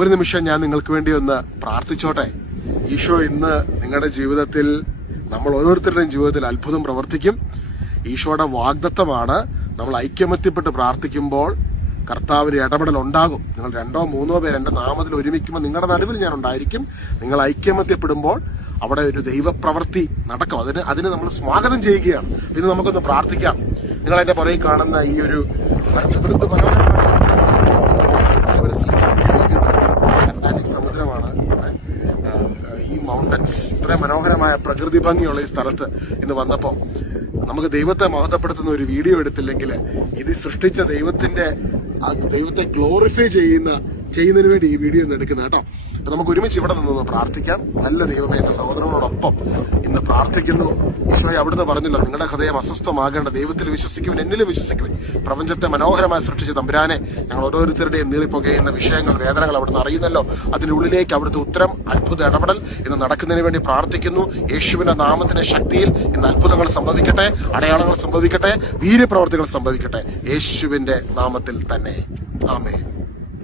ഒരു നിമിഷം ഞാൻ നിങ്ങൾക്ക് വേണ്ടി ഒന്ന് പ്രാർത്ഥിച്ചോട്ടെ. ഈശോ ഇന്ന് നിങ്ങളുടെ ജീവിതത്തിൽ നമ്മൾ ഓരോരുത്തരുടെയും ജീവിതത്തിൽ അത്ഭുതം പ്രവർത്തിക്കും. ഈശോയുടെ വാഗ്ദത്തമാണ് നമ്മൾ ഐക്യമത്യപ്പെട്ട് പ്രാർത്ഥിക്കുമ്പോൾ കർത്താവിന് ഇടപെടൽ ഉണ്ടാകും നിങ്ങൾ രണ്ടോ മൂന്നോ പേര് എന്റെ നാമത്തിൽ ഒരുമിക്കുമ്പോൾ നിങ്ങളുടെ നടുവിൽ ഞാൻ ഉണ്ടായിരിക്കും. നിങ്ങൾ ഐക്യമത്യപ്പെടുമ്പോൾ അവിടെ ഒരു ദൈവപ്രവൃത്തി നടക്കും. അതിന് അതിന് നമ്മൾ സ്വാഗതം ചെയ്യുകയാണ്. ഇന്ന് നമുക്കൊന്ന് പ്രാർത്ഥിക്കാം. നിങ്ങൾ എന്റെ പുറകിൽ കാണുന്ന ഈ ഒരു മനോഹരമായ അറ്റ്ലാന്റിക് സമുദ്രമാണ് ഇവിടെ. ആ, ഈ മൗണ്ടൻസ് ഇത്രയും മനോഹരമായ പ്രകൃതി ഭംഗിയുള്ള ഈ സ്ഥലത്ത് ഇന്ന് വന്നപ്പോൾ നമുക്ക് ദൈവത്തെ മഹത്വപ്പെടുത്തുന്ന ഒരു വീഡിയോ എടുത്തില്ലെങ്കിൽ ഇത് സൃഷ്ടിച്ച ദൈവത്തിന്റെ ദൈവത്തെ ഗ്ലോറിഫൈ ചെയ്യുന്ന ചെയ്യുന്നതിന് വേണ്ടി ഈ വീഡിയോ ഒന്ന് എടുക്കുന്നത് കേട്ടോ. അപ്പൊ നമുക്ക് ഒരുമിച്ച് ഇവിടെ നിന്ന് പ്രാർത്ഥിക്കാം. നല്ല ദൈവമേ എന്റെ സഹോദരങ്ങളോടൊപ്പം ഇന്ന് പ്രാർത്ഥിക്കുന്നു. ഈശോയെ അവിടുന്ന് പറഞ്ഞില്ല നിങ്ങളുടെ ഹൃദയം അസ്വസ്ഥമാകേണ്ട ദൈവത്തിൽ വിശ്വസിക്കുവൻ എന്നിൽ വിശ്വസിക്കുവൻ. പ്രപഞ്ചത്തെ മനോഹരമായി സൃഷ്ടിച്ച തമ്പുരാനെ ഞങ്ങൾ ഓരോരുത്തരുടെയും നീറിപ്പുകയുന്ന വിഷയങ്ങൾ വേദനകൾ അവിടുന്ന് അറിയുന്നല്ലോ. അതിനുള്ളിലേക്ക് അവിടുത്തെ ഉത്തരം അത്ഭുത ഇടപെടൽ ഇന്ന് നടക്കുന്നതിന് വേണ്ടി പ്രാർത്ഥിക്കുന്നു. യേശുവിന്റെ നാമത്തിന്റെ ശക്തിയിൽ ഇന്ന് അത്ഭുതങ്ങൾ സംഭവിക്കട്ടെ അടയാളങ്ങൾ സംഭവിക്കട്ടെ വീര്യപ്രവർത്തികൾ സംഭവിക്കട്ടെ. യേശുവിന്റെ നാമത്തിൽ തന്നെ. ആമേ